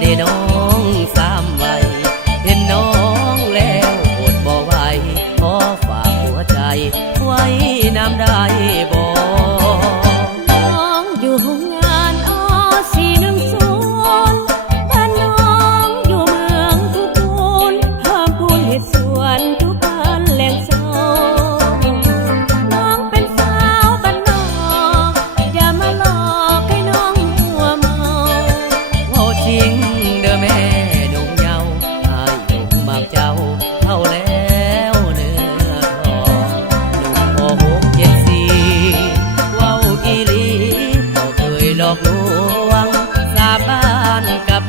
ได้น้องสามวัยเห็นน้องแล้วอดบ่ไหวขอฝากหัวใจไว้น้ำได้บ่น้องอยู่โรงงาน410บ้านน้องอยู่เมืองทุกปูนเพิ่มพูนเฮ็ดสวนทุกวันแหล่งสองน้องเป็นสาวบ้านนอกอย่ามาหลอกให้น้องมัวเมาโอ้จริงเด้อแม่นงเยาอายหนุ่มมากเจ้าเท่าแล้วเนื้อทองหนุ่มโอ674เว้าอีหลีบ่เคยหลอกลวงสาบานกับ